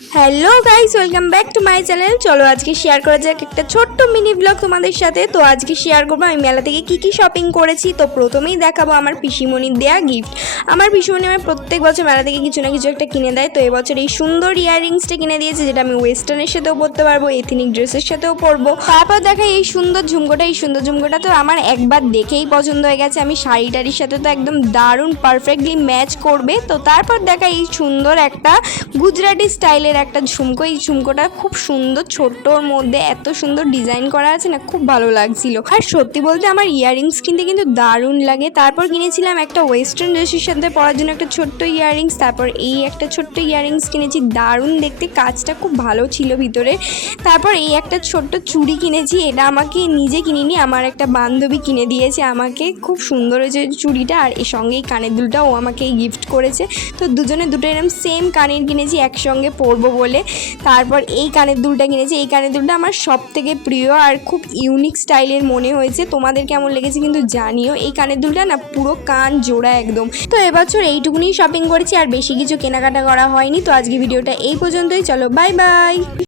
Hello guys, welcome back to my channel. চলো আজকে share করা যাক একটা ছোট্ট মিনি ব্লগ তোমাদের সাথে। তো আজকে শেয়ার করবো আমি মেলা থেকে কি শপিং করেছি। তো প্রথমেই দেখাবো আমার পিসিমণির দেয়া গিফট। আমার পিসিমণি আমার প্রত্যেক বছর মেলা থেকে কিছু না কিছু একটা কিনে দেয়। তো এবছর এই সুন্দর ইয়াররিংসটা কিনে দিয়েছে, যেটা আমি ওয়েস্টার্নের সাথেও পরতে পারবো, এথনিক ড্রেসের সাথেও পরবো। তারপর দেখাই এই সুন্দর ঝুমকোটা তো আমার একবার দেখেই পছন্দ হয়ে গেছে। আমি শাড়ি টাড়ির সাথে তো একদম দারুণ পারফেক্টলি ম্যাচ করবে। তো তারপর দেখা এই সুন্দর একটা গুজরাটি স্টাইলের একটা ঝুমকো। এই ঝুমকোটা খুব সুন্দর, ছোট্টর মধ্যে এত সুন্দর ডিজাইন করা আছে না, খুব ভালো লাগছিল। আর সত্যি বলতে আমার ইয়াররিংস কিনতে কিন্তু দারুণ লাগে। তারপর কিনেছিলাম একটা ওয়েস্টার্ন ড্রেসের সাথে পরার জন্য একটা ছোট্ট ইয়াররিংস। তারপর এই একটা ছোট্ট ইয়াররিংস কিনেছি, দারুণ দেখতে, কাজটা খুব ভালো ছিল ভিতরে। তারপর এই একটা ছোট্ট চুড়ি কিনেছি, এটা আমাকে নিজে কিনিনি, আমার একটা বান্ধবী কিনে দিয়েছে আমাকে। খুব সুন্দর হয়েছে চুড়িটা, আর এর সঙ্গে এই কানের দুলটা ও আমাকে গিফট করেছে। তো দুজনে দুটো এরকম সেম কানের কিনেছি একসঙ্গে পরবো বলে। তারপর এই কানের দুলটা কিনেছি, এই কানের দুলটা আমার সব থেকে প্রিয় আর খুব ইউনিক স্টাইলের মনে হয়েছে। তোমাদের কেমন লেগেছে কিন্তু জানিও। এই কানের দুলটা না পুরো কান জোড়া একদম। তো এবছর এইটুকুনি শপিং করেছি, আর বেশি কিছু কেনাকাটা করা হয়নি। তো আজকে ভিডিওটা এই পর্যন্তই, চলো বাই বাই।